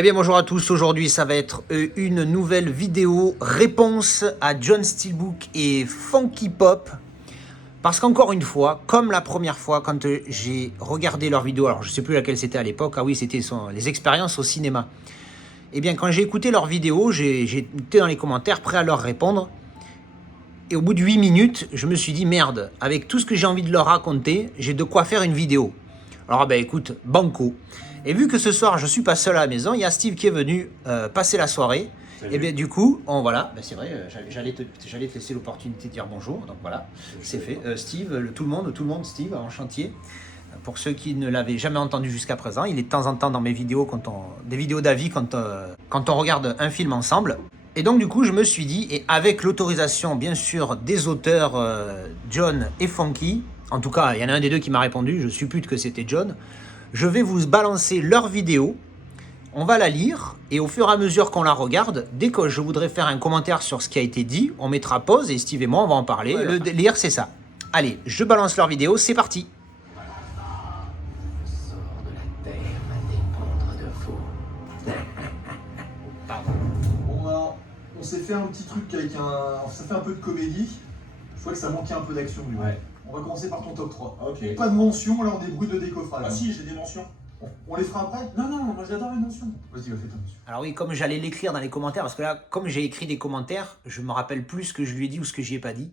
Eh bien bonjour à tous, aujourd'hui ça va être une nouvelle vidéo réponse à John Steelbook et Funky Pop. Parce qu'encore une fois, comme la première fois quand j'ai regardé leur vidéo, alors je sais plus laquelle c'était à l'époque, ah oui c'était les expériences au cinéma. Eh bien quand j'ai écouté leur vidéo, j'étais dans les commentaires prêt à leur répondre. Et au bout de 8 minutes, je me suis dit merde, avec tout ce que j'ai envie de leur raconter, j'ai de quoi faire une vidéo. Alors ben écoute, banco. Et vu que ce soir je suis pas seul à la maison, il y a Steve qui est venu passer la soirée. Salut. Et bien du coup, voilà, ben c'est vrai, j'allais te laisser l'opportunité de dire bonjour, donc voilà, c'est fait. Steve, tout le monde, Steve en chantier. Pour ceux qui ne l'avaient jamais entendu jusqu'à présent, il est de temps en temps dans mes vidéos, des vidéos d'avis quand on regarde un film ensemble. Et donc du coup je me suis dit, et avec l'autorisation bien sûr des auteurs John et Funky, en tout cas il y en a un des deux qui m'a répondu, je suppute que c'était John, je vais vous balancer leur vidéo, on va la lire, et au fur et à mesure qu'on la regarde, dès que je voudrais faire un commentaire sur ce qui a été dit, on mettra pause et Steve et moi on va en parler. Ouais, le délire c'est ça. Allez, je balance leur vidéo, c'est parti. On s'est fait un petit truc avec ça fait un peu de comédie. Je vois que ça manquait un peu d'action. Ouais. On va commencer par ton top 3. Ok. Pas de mention, là on débrouille de décoffrage. Ah si, j'ai des mentions. On les fera après? Non, moi j'adore les mentions. Vas-y, va faire ta mention. Alors oui, comme j'allais l'écrire dans les commentaires, parce que là, comme j'ai écrit des commentaires, je me rappelle plus ce que je lui ai dit ou ce que j'y ai pas dit.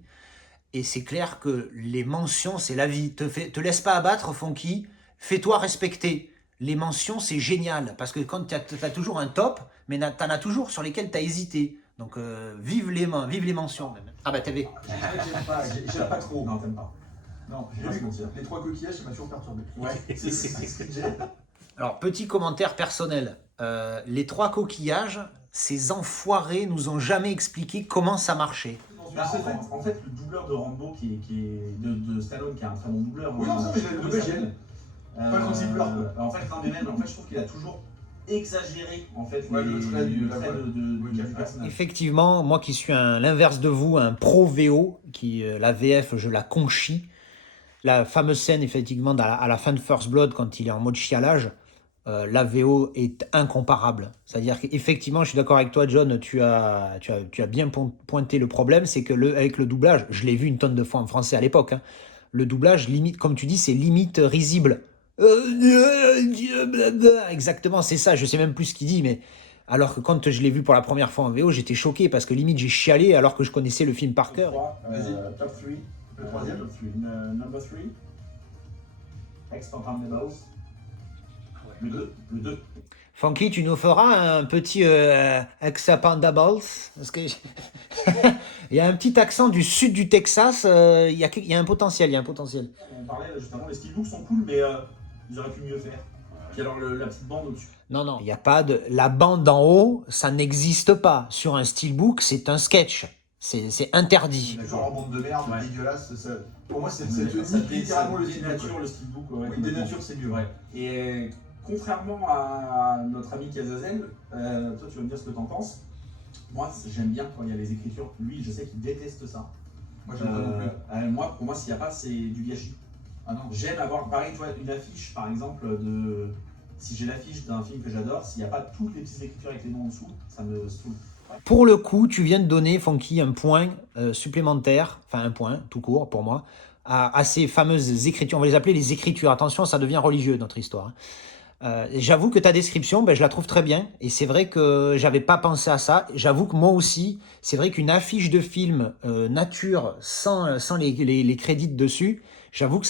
Et c'est clair que les mentions, c'est la vie. Te laisse pas abattre, Funky. Fais-toi respecter. Les mentions, c'est génial. Parce que quand tu as toujours un top, mais tu en as toujours sur lesquels tu as hésité. Donc, vive les mentions. Même. Ah bah, TV. J'aime pas trop. Non, t'aimes pas. Non, j'ai vu les 3 coquillages, ça m'a toujours perturbé. Ouais, c'est ce que j'ai. Alors, petit commentaire personnel. Les 3 coquillages, ces enfoirés nous ont jamais expliqué comment ça marchait. Bah, en fait, le doubleur de Rambo qui est de Stallone, qui est un très bon doubleur. Oui, non, mais le doubleur, j'aime. Pas quand il pleure. En fait, je trouve qu'il a toujours exagéré en fait le trait du personnage. Effectivement, moi qui suis l'inverse de vous, un pro VO, la VF, je la conchis. La fameuse scène, effectivement, à la fin de First Blood, quand il est en mode chialage, la VO est incomparable. C'est-à-dire qu'effectivement, je suis d'accord avec toi, John, tu as bien pointé le problème, c'est que avec le doublage, je l'ai vu une tonne de fois en français à l'époque, hein, le doublage, limite, comme tu dis, c'est limite risible. Exactement, c'est ça, je sais même plus ce qu'il dit, mais alors que quand je l'ai vu pour la première fois en VO, j'étais choqué parce que limite j'ai chialé alors que je connaissais le film par cœur. Top 3, le troisième, top 3. Number 3, Expandables. Le 2. Funky, tu nous feras un petit Expandables parce que il y a un petit accent du sud du Texas, il y a un potentiel, On parlait justement, les steelbooks sont cool, mais ils auraient pu mieux faire. Puis alors la petite bande au-dessus. Non, il n'y a pas de... La bande d'en haut, ça n'existe pas. Sur un steelbook, c'est un sketch. C'est interdit. Genre en bande de merde, dégueulasse. Pour moi, c'est littéralement le dénature le steelbook. Ouais, oui, dénature, c'est mieux. Ouais. Et contrairement à notre ami Kazazel, toi tu vas me dire ce que t'en penses. Moi, j'aime bien quand il y a les écritures. Lui, je sais qu'il déteste ça. Moi, j'aime pas non plus. Pour moi, s'il n'y a pas, c'est du gâchis. Ah non. J'aime avoir, pareil, tu vois, une affiche, par exemple, si j'ai l'affiche d'un film que j'adore, s'il n'y a pas toutes les petites écritures avec les noms en dessous, ça me saoule. Ouais. Pour le coup, tu viens de donner, Funky, un point supplémentaire, enfin un point, tout court, pour moi, à ces fameuses écritures. On va les appeler les écritures. Attention, ça devient religieux, notre histoire. J'avoue que ta description, je la trouve très bien. Et c'est vrai que j'avais pas pensé à ça. J'avoue que moi aussi, c'est vrai qu'une affiche de film nature sans les crédits dessus, j'avoue que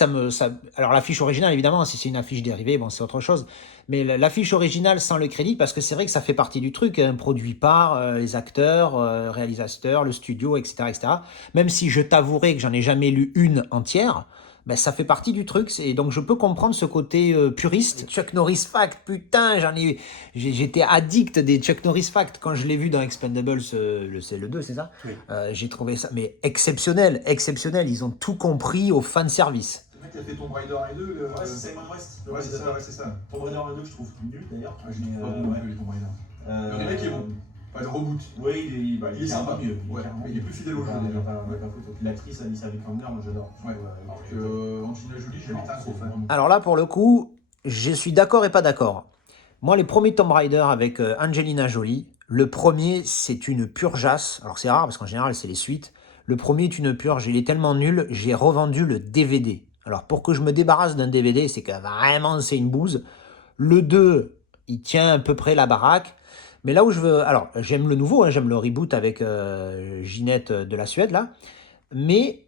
alors l'affiche originale, évidemment, si c'est une affiche dérivée, bon, c'est autre chose. Mais l'affiche originale sans le crédit, parce que c'est vrai que ça fait partie du truc, un produit par les acteurs, réalisateurs, le studio, etc., etc. Même si je t'avouerai que j'en ai jamais lu une entière, ça fait partie du truc, et donc je peux comprendre ce côté puriste. Chuck Norris Fact, putain, j'étais addict des Chuck Norris Fact quand je l'ai vu dans Expendables, c'est le 2, c'est ça? Oui. J'ai trouvé ça mais exceptionnel, ils ont tout compris au fan service. Le mec qui a fait Tomb Raider 1 et 2, ouais, c'est Simon West. Ouais, c'est ça. Tomb Raider 1 et 2, je trouve nul d'ailleurs. Je trouve pas bon plus Tomb Raider. Le remake est bon. Pas le reboot. Oui, il est sympa mieux. Ouais, il est plus fidèle au jeu. L'actrice Alicia Vikander, moi j'adore. Ouais, alors que Angelina Jolie, j'avais été un gros fan. Alors là, pour le coup, je suis d'accord et pas d'accord. Moi, les premiers Tomb Raider avec Angelina Jolie, le premier, c'est une purgeasse. Alors, c'est rare parce qu'en général, c'est les suites. Le premier est une purge. Il est tellement nul, j'ai revendu le DVD. Alors, pour que je me débarrasse d'un DVD, c'est que vraiment, c'est une bouse. Le 2, il tient à peu près la baraque. Mais là où je veux... Alors, j'aime le nouveau, hein, j'aime le reboot avec Ginette de la Suède, là. Mais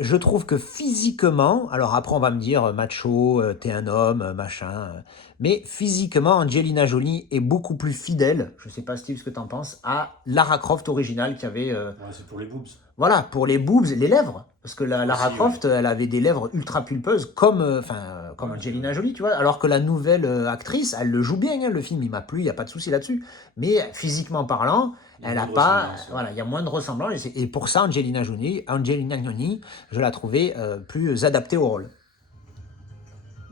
je trouve que physiquement, alors après on va me dire macho, t'es un homme, machin, mais physiquement Angelina Jolie est beaucoup plus fidèle, je sais pas Steve ce que t'en penses, à Lara Croft originale qui avait... Ouais, c'est pour les boobs. Voilà, pour les boobs, les lèvres, parce que Lara Aussi, Croft, elle avait des lèvres ultra pulpeuses comme, comme Angelina Jolie, tu vois, alors que la nouvelle actrice, elle le joue bien, hein, le film il m'a plu, il n'y a pas de souci là-dessus, mais physiquement parlant, Il y a elle a moins de pas, ressemblance, ouais. voilà, il y a moins de ressemblance, et pour ça Angelina Jolie, je la trouvais plus adaptée au rôle.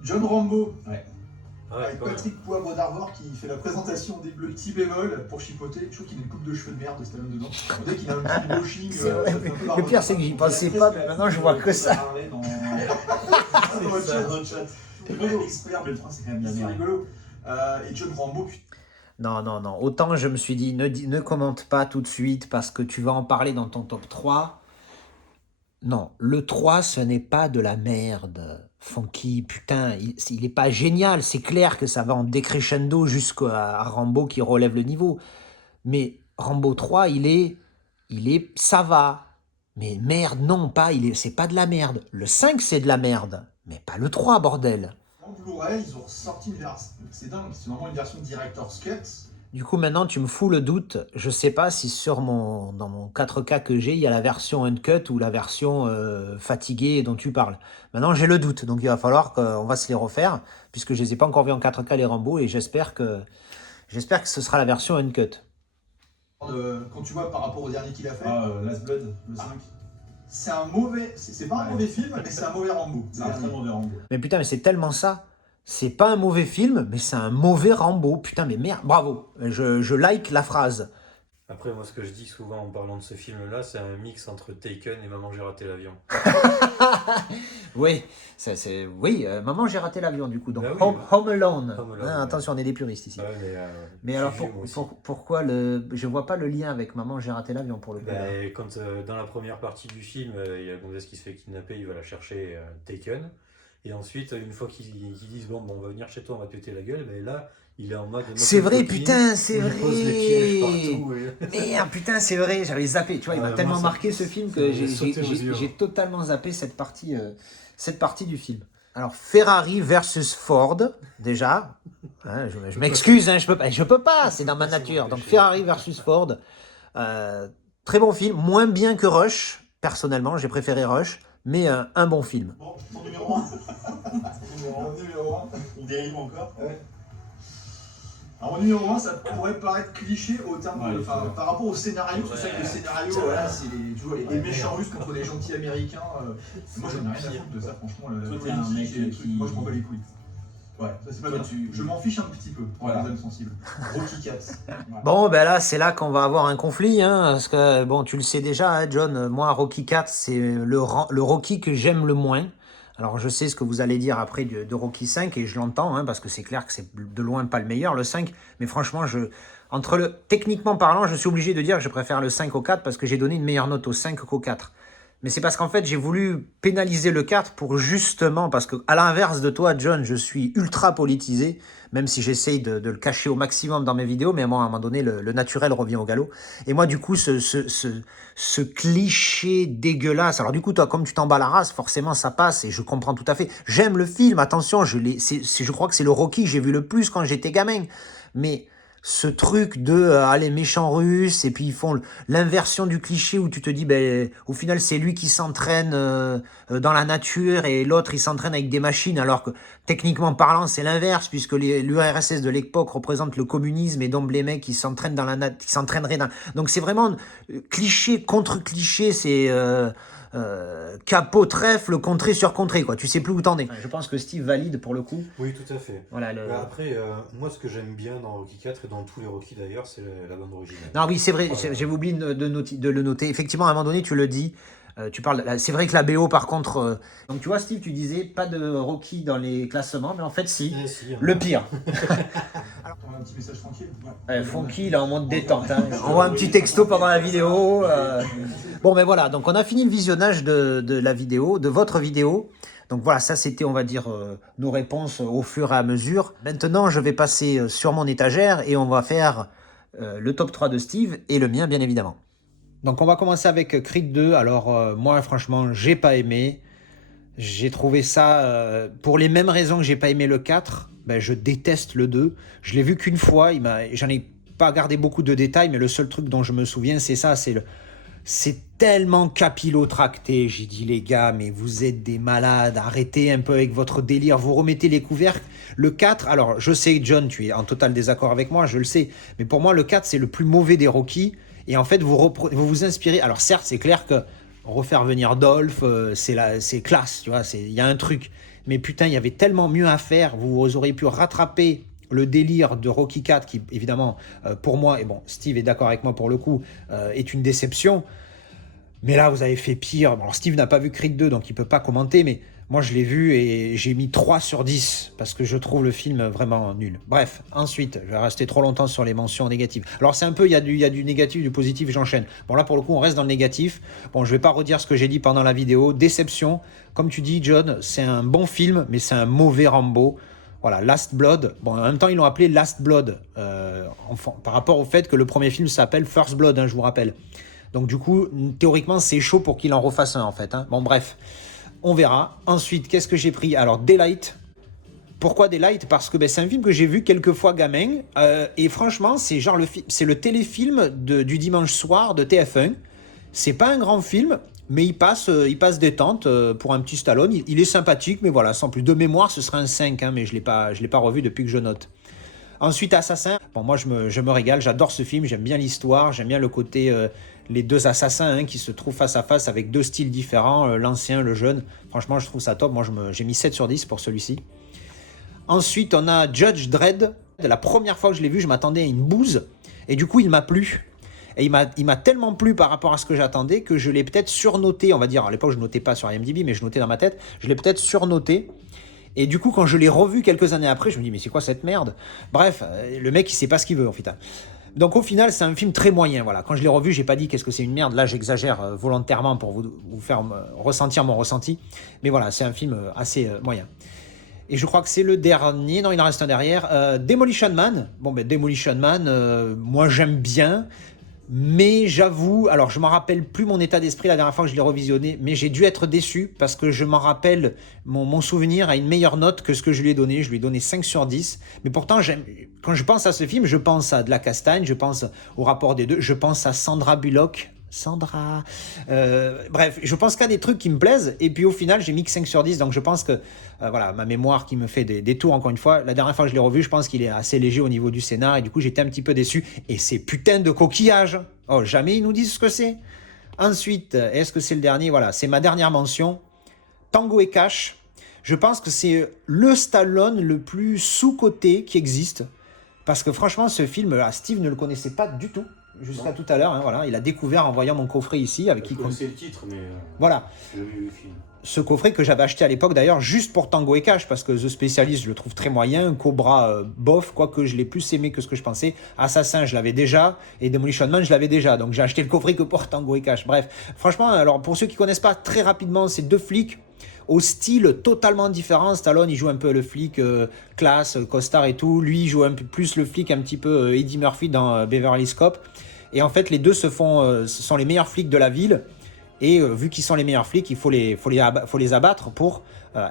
John Rambo, Ouais. Ah ouais, avec quand même. Patrick Poivre d'Arvor qui fait la présentation des bleus petit bémol pour chipoter. Je trouve qu'il a une coupe de cheveux de merde de Stallone dedans. On dirait qu'il a un petit washing. C'est vrai, le pire c'est que j'y pensais pas, mais maintenant je vois que ça. Dans le chat. dans le chat. C'est pas expert, mais le train, c'est quand même bien. C'est rigolo. Et John Rambo, putain. Non, non, non. Autant je me suis dit, ne commente pas tout de suite parce que tu vas en parler dans ton top 3. Non, le 3, ce n'est pas de la merde. Funky, putain, il est pas génial. C'est clair que ça va en décrescendo jusqu'à Rambo qui relève le niveau. Mais Rambo 3, ça va. Mais merde, non, c'est pas de la merde. Le 5, c'est de la merde. Mais pas le 3, bordel. En Blu-ray, ils ont ressorti une version. C'est dingue, c'est vraiment une version Director's Cut. Du coup, maintenant, tu me fous le doute. Je sais pas si dans mon 4K que j'ai, il y a la version uncut ou la version fatiguée dont tu parles. Maintenant, j'ai le doute. Donc, il va falloir qu'on va se les refaire, puisque je les ai pas encore vus en 4K, les Rambo, et j'espère que ce sera la version uncut. Quand tu vois par rapport au dernier qu'il a fait, Last Blood, le 5. c'est un mauvais. C'est pas un mauvais film, mais c'est un mauvais Rambo. C'est un très mauvais Rambo. Mais putain, mais c'est tellement ça. C'est pas un mauvais film, mais c'est un mauvais Rambo. Putain, mais merde, bravo. Je like la phrase. Après, moi, ce que je dis souvent en parlant de ce film-là, c'est un mix entre Taken et Maman, j'ai raté l'avion. Oui, oui, Maman, j'ai raté l'avion, du coup. Donc, Bah oui, Home Alone. Home Alone, Hein, ouais. attention, on est des puristes ici. Ouais, Mais j'ai alors, vu, moi aussi. pourquoi je vois pas le lien avec Maman, j'ai raté l'avion pour le coup. Bah, là. quand dans la première partie du film, il y a Gonzès qui se fait kidnapper, il va la chercher Taken. Et ensuite, une fois qu'ils disent bon, on va venir chez toi, on va te péter la gueule, ben là, il est en mode. C'est vrai, copine, putain, c'est où il pose les pièges vrai. partout. Merde, putain, c'est vrai, j'avais zappé. Tu vois, il m'a Moi, tellement ça- marqué ce film ça que m'a sauté aux yeux. j'ai totalement zappé cette partie du film. Alors, Ferrari versus Ford, déjà. Hein, je m'excuse, hein, je peux pas, c'est dans ma nature. Donc, Ferrari versus Ford. Très bon film, moins bien que Rush. Personnellement, j'ai préféré Rush, mais un bon film. Bon, ton numéro 1. numéro 1. On dérive encore. Ouais. Alors, mon numéro 1, ça pourrait paraître cliché au terme Ouais, par rapport au scénario, parce que c'est vrai que le scénario, voilà, c'est les méchants russes contre les gentils américains. Moi, j'en ai rien à foutre de ça, franchement. Toi, t'es un mec qui- Moi, je m'en bats les couilles. Ouais, ça c'est pas Toi, bien. tu- Je m'en fiche un petit peu, pour Voilà. les âmes sensibles. Rocky 4. Bon, ben là, c'est là qu'on va avoir un conflit, hein, parce que, bon, tu le sais déjà, hein, John, moi, Rocky 4, c'est le Rocky que j'aime le moins. Alors, je sais ce que vous allez dire après de Rocky 5, et je l'entends, hein, parce que c'est clair que c'est de loin pas le meilleur, le 5, mais franchement, techniquement parlant, je suis obligé de dire que je préfère le 5 au 4, parce que j'ai donné une meilleure note au 5 qu'au 4. Mais c'est parce qu'en fait, j'ai voulu pénaliser le 4 pour justement, parce que à l'inverse de toi, John, je suis ultra politisé, même si j'essaye de le cacher au maximum dans mes vidéos, mais moi, à un moment donné, le naturel revient au galop. Et moi, du coup, ce cliché dégueulasse, alors du coup, toi, comme tu t'en bats la race, forcément, ça passe, et je comprends tout à fait. J'aime le film, attention, je crois que c'est le Rocky que j'ai vu le plus quand j'étais gamin. Mais ce truc de les méchants russes, et puis ils font l'inversion du cliché où tu te dis, ben, au final, c'est lui qui s'entraîne dans la nature et l'autre, il s'entraîne avec des machines, alors que techniquement parlant, c'est l'inverse, puisque l'URSS de l'époque représente le communisme, et donc les mecs qui s'entraînent dans la nature, qui s'entraîneraient dans... Donc c'est vraiment cliché contre cliché, c'est... capot, trèfle, contré sur contré, quoi. Tu sais plus où t'en es. Je pense que Steve valide pour le coup. Oui, tout à fait. Voilà, Bah, après, moi, ce que j'aime bien dans Rocky 4 et dans tous les Rocky d'ailleurs, c'est la bande originale. Non, oui, c'est vrai, Voilà. j'avais oublié de le noter. Effectivement, à un moment donné, tu le dis, Tu parles, c'est vrai que la BO par contre... Donc tu vois Steve, tu disais pas de Rocky dans les classements, mais en fait si, le pire. Un petit message tranquille. Funky, il est en mode détente. Hein. Envoie un petit texto pendant la vidéo. Bon, ben voilà, donc on a fini le visionnage de la vidéo, de votre vidéo. Donc voilà, ça c'était, on va dire, nos réponses au fur et à mesure. Maintenant, je vais passer sur mon étagère et on va faire le top 3 de Steve et le mien, bien évidemment. Donc on va commencer avec Creed 2. Alors moi, franchement, j'ai pas aimé. J'ai trouvé ça, pour les mêmes raisons que j'ai pas aimé le 4, ben, je déteste le 2. Je l'ai vu qu'une fois, j'en ai pas gardé beaucoup de détails, mais le seul truc dont je me souviens, c'est ça, c'est tellement capillotracté. J'ai dit, les gars, mais vous êtes des malades, arrêtez un peu avec votre délire, vous remettez les couvercles. Le 4, alors je sais, John, tu es en total désaccord avec moi, je le sais, mais pour moi, le 4, c'est le plus mauvais des Rocky, et en fait, vous vous inspirez. Alors certes, c'est clair que refaire venir Dolph, c'est classe, tu vois, il y a un truc. Mais putain, il y avait tellement mieux à faire, vous auriez pu rattraper le délire de Rocky 4 qui, évidemment, pour moi, et bon, Steve est d'accord avec moi pour le coup, est une déception. Mais là, vous avez fait pire. Bon, alors, Steve n'a pas vu Creed 2, donc il ne peut pas commenter, mais moi, je l'ai vu et j'ai mis 3 sur 10 parce que je trouve le film vraiment nul. Bref, ensuite, je vais rester trop longtemps sur les mentions négatives. Alors, c'est un peu, il y a du négatif, du positif, j'enchaîne. Bon, là, pour le coup, on reste dans le négatif. Bon, je ne vais pas redire ce que j'ai dit pendant la vidéo. Déception. Comme tu dis, John, c'est un bon film, mais c'est un mauvais Rambo. Voilà, Last Blood. Bon, en même temps, ils l'ont appelé Last Blood, par rapport au fait que le premier film s'appelle First Blood, hein, je vous rappelle. Donc du coup, théoriquement, c'est chaud pour qu'il en refasse un, en fait. Hein. Bon, bref, on verra. Ensuite, qu'est-ce que j'ai pris? Alors, Daylight. Pourquoi Daylight? Parce que c'est un film que j'ai vu quelques fois gamin. Et franchement, c'est genre c'est le téléfilm du dimanche soir de TF1. C'est pas un grand film, mais il passe détente pour un petit Stallone. Il est sympathique, mais voilà, sans plus. De mémoire, ce serait un 5, hein, mais je l'ai pas revu depuis que je note. Ensuite, Assassin. Bon, moi, je me régale. J'adore ce film. J'aime bien l'histoire. J'aime bien le côté... les deux assassins hein, qui se trouvent face à face avec deux styles différents, l'ancien, le jeune. Franchement, je trouve ça top. Moi, j'ai mis 7 sur 10 pour celui-ci. Ensuite, on a Judge Dredd. La première fois que je l'ai vu, je m'attendais à une bouse. Et du coup, il m'a plu. Et il m'a tellement plu par rapport à ce que j'attendais que je l'ai peut-être surnoté. On va dire, à l'époque, je ne notais pas sur IMDb, mais je notais dans ma tête. Je l'ai peut-être surnoté. Et du coup, quand je l'ai revu quelques années après, je me dis, mais c'est quoi cette merde? Bref, le mec, il sait pas ce qu'il veut, en fait. Donc au final, c'est un film très moyen. Voilà. Quand je l'ai revu, j'ai pas dit qu'est-ce que c'est une merde. Là, j'exagère volontairement pour vous faire ressentir mon ressenti. Mais voilà, c'est un film assez moyen. Et je crois que c'est le dernier. Non, il en reste un derrière. Demolition Man. Bon, ben Demolition Man, moi j'aime bien. Mais j'avoue, alors je m'en rappelle plus mon état d'esprit la dernière fois que je l'ai revisionné, mais j'ai dû être déçu parce que je m'en rappelle, mon souvenir a une meilleure note que ce que je lui ai donné. Je lui ai donné 5 sur 10. Mais pourtant, quand je pense à ce film, je pense à De la Castagne, je pense au rapport des deux, je pense à Sandra Bullock. Bref, je pense qu'il y a des trucs qui me plaisent et puis au final j'ai mis que 5 sur 10 donc je pense que voilà, ma mémoire qui me fait des tours encore une fois, la dernière fois que je l'ai revu je pense qu'il est assez léger au niveau du scénar et du coup j'étais un petit peu déçu et c'est putain de coquillage, oh jamais ils nous disent ce que c'est. Ensuite, est-ce que c'est le dernier? Voilà, c'est ma dernière mention, Tango et Cash. Je pense que c'est le Stallone le plus sous-coté qui existe parce que franchement ce film là, Steve ne le connaissait pas du tout jusqu'à tout à l'heure, hein, voilà, il a découvert en voyant mon coffret ici avec qui connaissait le titre, mais voilà. J'ai vu le film. Ce coffret que j'avais acheté à l'époque d'ailleurs juste pour Tango et Cash parce que The Specialist je le trouve très moyen, Cobra bof, quoique je l'ai plus aimé que ce que je pensais, Assassin je l'avais déjà et Demolition Man je l'avais déjà, donc j'ai acheté le coffret que pour Tango et Cash. Bref, franchement, alors pour ceux qui connaissent pas très rapidement, c'est deux flics au style totalement différent. Stallone il joue un peu le flic classe, costard et tout, lui il joue un peu plus le flic un petit peu Eddie Murphy dans Beverly Hills Cop. Et en fait, les deux ce sont les meilleurs flics de la ville. Et vu qu'ils sont les meilleurs flics, il faut les abattre pour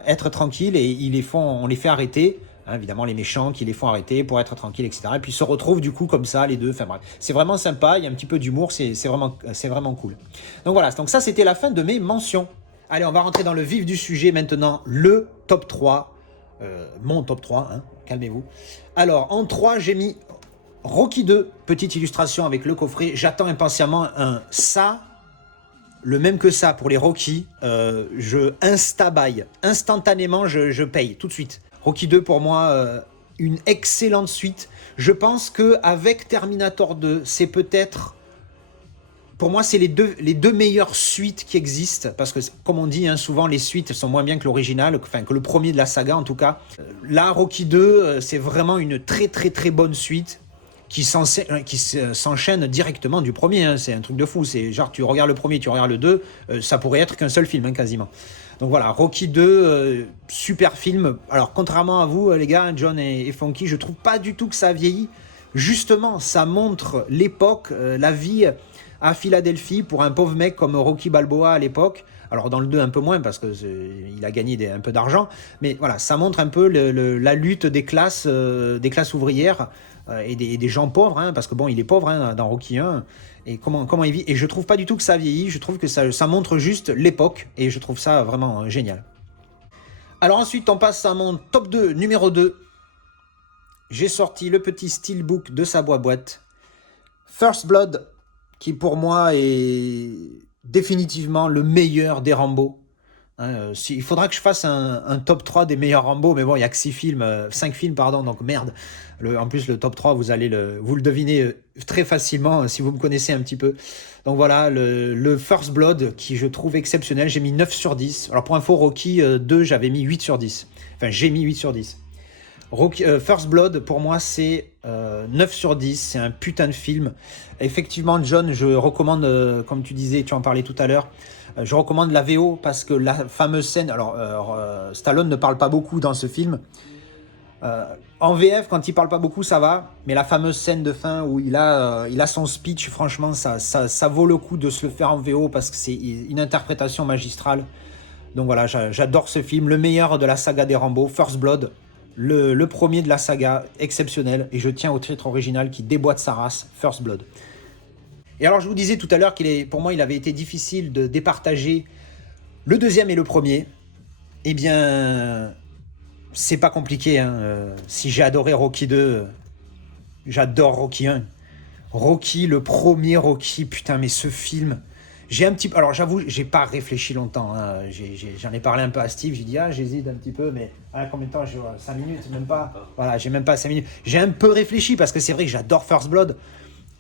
être tranquille. Et on les fait arrêter. Hein, évidemment, les méchants qui les font arrêter pour être tranquille, etc. Et puis ils se retrouvent du coup comme ça, les deux. Enfin bref, c'est vraiment sympa. Il y a un petit peu d'humour. C'est vraiment cool. Donc voilà. Donc ça, c'était la fin de mes mentions. Allez, on va rentrer dans le vif du sujet maintenant. Le top 3. Mon top 3. Hein, calmez-vous. Alors, en 3, j'ai mis... Rocky 2, petite illustration avec le coffret. J'attends impatiemment ça, le même que ça pour les Rocky. Je insta-buy. Instantanément, je paye tout de suite. Rocky 2, pour moi, une excellente suite. Je pense qu'avec Terminator 2, c'est peut-être Pour moi, c'est les deux meilleures suites qui existent, parce que, comme on dit, hein, souvent les suites sont moins bien que l'original, enfin que le premier de la saga en tout cas. Là, Rocky 2, c'est vraiment une très très très bonne suite qui s'enchaîne directement du premier. Hein. C'est un truc de fou. C'est genre, tu regardes le premier, tu regardes le 2, ça pourrait être qu'un seul film, hein, quasiment. Donc voilà, Rocky 2, super film. Alors, contrairement à vous, les gars, John et Funky, je trouve pas du tout que ça vieillit. Justement, ça montre l'époque, la vie à Philadelphie pour un pauvre mec comme Rocky Balboa à l'époque. Alors dans le 2 un peu moins parce qu'il a gagné un peu d'argent, mais voilà, ça montre un peu la lutte des classes ouvrières et des gens pauvres, hein, parce que bon, il est pauvre, hein, dans Rocky 1, et comment il vit. Et je trouve pas du tout que ça vieillit, je trouve que ça montre juste l'époque, et je trouve ça vraiment génial. Alors ensuite, on passe à mon top 2, numéro 2. J'ai sorti le petit steelbook de sa boîte, First Blood, qui pour moi est définitivement le meilleur des Rambo. Hein, il faudra que je fasse un top 3 des meilleurs Rambo, mais bon, il n'y a que 5 films, pardon, donc merde. En plus, le top 3, vous le devinez très facilement si vous me connaissez un petit peu. Donc voilà, le First Blood, qui je trouve exceptionnel, j'ai mis 9 sur 10. Alors pour info, Rocky 2, j'avais mis 8 sur 10. Enfin, j'ai mis 8 sur 10. First Blood, pour moi, c'est 9 sur 10. C'est un putain de film. Effectivement, John, je recommande, comme tu disais, tu en parlais tout à l'heure, je recommande la VO parce que la fameuse scène... Alors, Stallone ne parle pas beaucoup dans ce film. En VF, quand il parle pas beaucoup, ça va. Mais la fameuse scène de fin où il a son speech, franchement, ça vaut le coup de se le faire en VO parce que c'est une interprétation magistrale. Donc voilà, j'adore ce film. Le meilleur de la saga des Rambo, First Blood. Le premier de la saga, exceptionnel. Et je tiens au titre original qui déboîte sa race, First Blood. Et alors, je vous disais tout à l'heure pour moi, il avait été difficile de départager le deuxième et le premier. Eh bien, c'est pas compliqué. Hein. Si j'ai adoré Rocky 2, j'adore Rocky 1. Rocky, le premier Rocky, putain, mais ce film... Alors j'avoue, j'ai pas réfléchi longtemps. Hein. J'en ai parlé un peu à Steve. J'ai dit, j'hésite un petit peu, mais combien de temps? 5 minutes, même pas. Voilà, j'ai même pas 5 minutes. J'ai un peu réfléchi parce que c'est vrai que j'adore First Blood.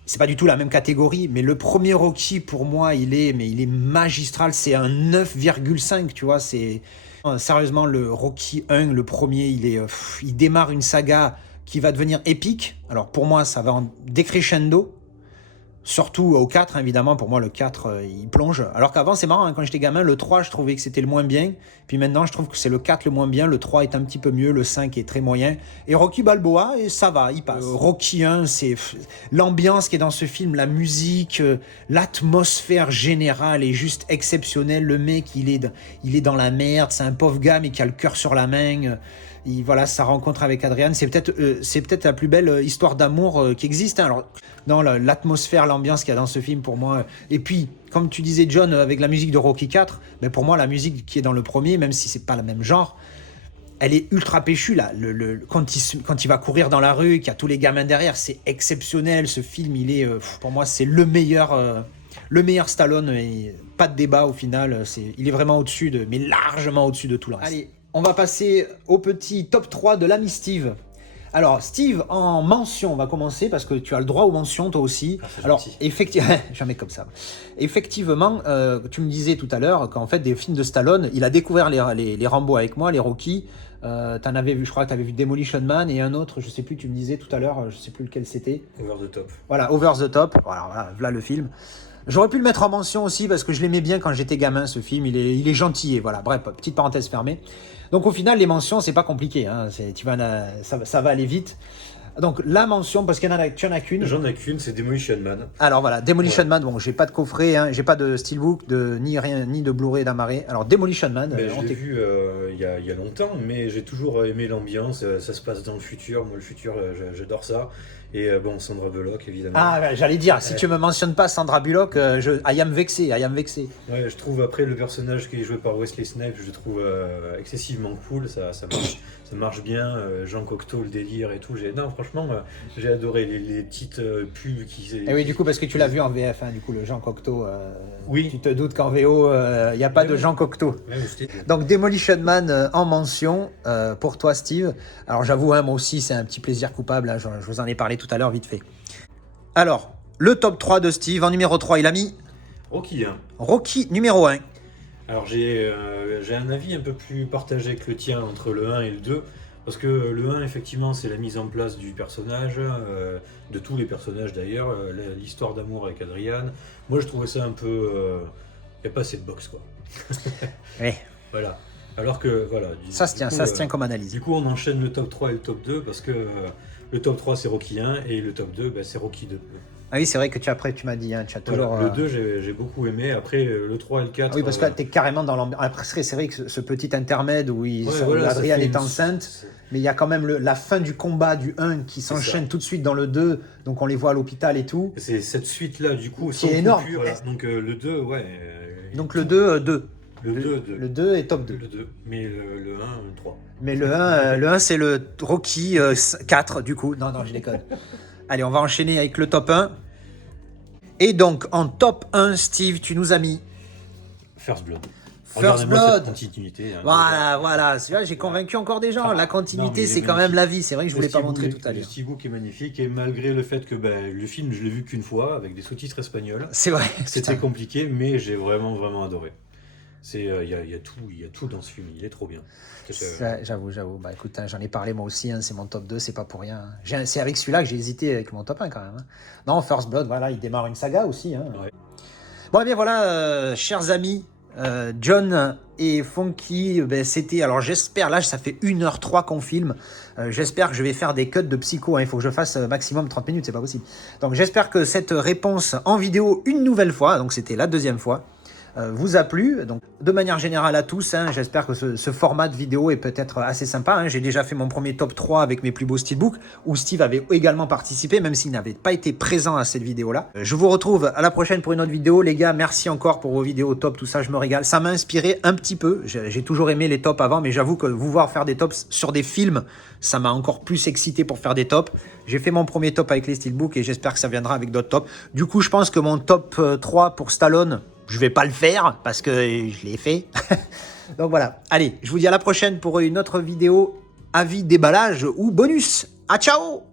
C'est pas du tout la même catégorie, mais le premier Rocky, pour moi, il est magistral. C'est un 9,5, tu vois. Sérieusement, le Rocky 1, le premier, il démarre une saga qui va devenir épique. Alors pour moi, ça va en décrescendo. Surtout au 4, évidemment, pour moi le 4, il plonge. Alors qu'avant, c'est marrant, hein, quand j'étais gamin, le 3, je trouvais que c'était le moins bien. Puis maintenant, je trouve que c'est le 4 le moins bien, le 3 est un petit peu mieux, le 5 est très moyen. Et Rocky Balboa, ça va, il passe. Rocky 1, c'est l'ambiance qui est dans ce film, la musique, l'atmosphère générale est juste exceptionnelle. Le mec, il est dans la merde, c'est un pauvre gars, mais qui a le cœur sur la main. Voilà, sa rencontre avec Adrian, c'est peut-être la plus belle histoire d'amour qui existe. Hein. Alors, dans l'atmosphère, l'ambiance qu'il y a dans ce film, pour moi. Et puis, comme tu disais, John, avec la musique de Rocky 4, mais pour moi, la musique qui est dans le premier, même si c'est pas le même genre, elle est ultra péchue là. Quand il va courir dans la rue, qu'il y a tous les gamins derrière, c'est exceptionnel. Ce film, pour moi, c'est le meilleur Stallone. Et pas de débat au final. Il est vraiment mais largement au-dessus de tout le reste. Allez. On va passer au petit top 3 de l'ami Steve. Alors, Steve, en mention, on va commencer parce que tu as le droit aux mentions, toi aussi. Alors, effectivement, jamais comme ça. Effectivement, tu me disais tout à l'heure qu'en fait, des films de Stallone, il a découvert les Rambo avec moi, les Rocky. T'en avais vu, je crois que tu avais vu Demolition Man et un autre, je sais plus, tu me disais tout à l'heure, je sais plus lequel c'était. Over the Top. Voilà, Over the Top. Voilà le film. J'aurais pu le mettre en mention aussi parce que je l'aimais bien quand j'étais gamin, ce film. Il est gentil et voilà. Bref, petite parenthèse fermée. Donc au final, les mentions, c'est pas compliqué. Hein. Ça va aller vite. Donc la mention, parce qu'il y en a qu'une. J'en ai qu'une, c'est Demolition Man. Alors voilà, Demolition Man. Bon, j'ai pas de coffret, hein, j'ai pas de steelbook, ni de Blu-ray d'amarré. Alors Demolition Man. Je l'ai vu il y a longtemps, mais j'ai toujours aimé l'ambiance. Ça se passe dans le futur. Moi, le futur, j'adore ça. Et Sandra Bullock, évidemment. J'allais dire, si tu me mentionnes pas Sandra Bullock, I am vexé. Ouais, je trouve après le personnage qui est joué par Wesley Snipes, je le trouve excessivement cool, ça marche bien, Jean Cocteau, le délire et tout. Franchement, j'ai adoré les petites pubs qui... Et oui, du coup, parce que tu l'as vu en VF, hein, du coup, le Jean Cocteau, oui. Tu te doutes qu'en VO, il n'y a pas de Jean Cocteau. Donc Demolition Man en mention, pour toi Steve. Alors j'avoue, hein, moi aussi, c'est un petit plaisir coupable, hein, je vous en ai parlé tout à l'heure, vite fait. Alors, le top 3 de Steve, en numéro 3, il a mis Rocky 1. Rocky numéro 1. Alors j'ai un avis un peu plus partagé que le tien entre le 1 et le 2. Parce que le 1, effectivement, c'est la mise en place du personnage, de tous les personnages d'ailleurs, l'histoire d'amour avec Adrian. Moi, je trouvais ça un peu... Il n'y a pas assez de boxe, quoi. Ouais. Voilà. Alors que, voilà... Ça se tient comme analyse. Du coup, on enchaîne le top 3 et le top 2, parce que le top 3, c'est Rocky 1, et le top 2, c'est Rocky 2. Ah oui, c'est vrai que tu m'as dit, hein, tu as toujours... Voilà, le 2, j'ai beaucoup aimé. Après, le 3 et le 4... Ah oui, parce que là, tu es carrément dans l'ambiance. Après, c'est vrai que ce petit intermède où voilà, Adrian est enceinte, mais il y a quand même la fin du combat du 1 qui s'enchaîne tout de suite dans le 2, donc on les voit à l'hôpital et tout. C'est cette suite-là, du coup, qui est énorme. Coupure, là. Donc le 2, ouais... Donc le 2, 2. Le 2 est top 2. Le 2, mais le 1, 3. Mais le 1 c'est le Rocky 4 du coup. Non, je déconne. Allez, on va enchaîner avec le top 1. Et donc, en top 1, Steve, tu nous as mis First Blood. First Regardez-moi cette Blood. continuité. Hein, Voilà. Celui-là, j'ai convaincu encore des gens. La continuité, non, c'est quand même la vie. C'est vrai que je voulais pas montrer tout à Le l'heure. steelbook est magnifique et malgré le fait que le film, je l'ai vu qu'une fois avec des sous-titres espagnols. C'est vrai. C'était compliqué, mais j'ai vraiment adoré. Il y a tout dans ce film. Il est trop bien. J'avoue. Bah écoute, hein, j'en ai parlé moi aussi. Hein, c'est mon top 2, c'est pas pour rien. Hein. C'est avec celui-là que j'ai hésité avec mon top 1 quand même. Hein. Non, First Blood, voilà, il démarre une saga aussi. Hein. Ouais. Bon, eh bien voilà, chers amis, John et Funky, c'était. Alors j'espère, là, ça fait 1h03 qu'on filme. J'espère que je vais faire des cuts de psycho. Hein, il faut que je fasse maximum 30 minutes, c'est pas possible. Donc j'espère que cette réponse en vidéo, une nouvelle fois, donc c'était la deuxième fois, vous a plu. Donc de manière générale à tous, hein, j'espère que ce format de vidéo est peut-être assez sympa. Hein. J'ai déjà fait mon premier top 3 avec mes plus beaux steelbooks, où Steve avait également participé, même s'il n'avait pas été présent à cette vidéo-là. Je vous retrouve à la prochaine pour une autre vidéo. Les gars, merci encore pour vos vidéos top, tout ça, je me régale. Ça m'a inspiré un petit peu. J'ai toujours aimé les tops avant, mais j'avoue que vous voir faire des tops sur des films, ça m'a encore plus excité pour faire des tops. J'ai fait mon premier top avec les steelbooks et j'espère que ça viendra avec d'autres tops. Du coup, je pense que mon top 3 pour Stallone, je vais pas le faire parce que je l'ai fait. Donc voilà. Allez, je vous dis à la prochaine pour une autre vidéo avis déballage ou bonus. À ciao!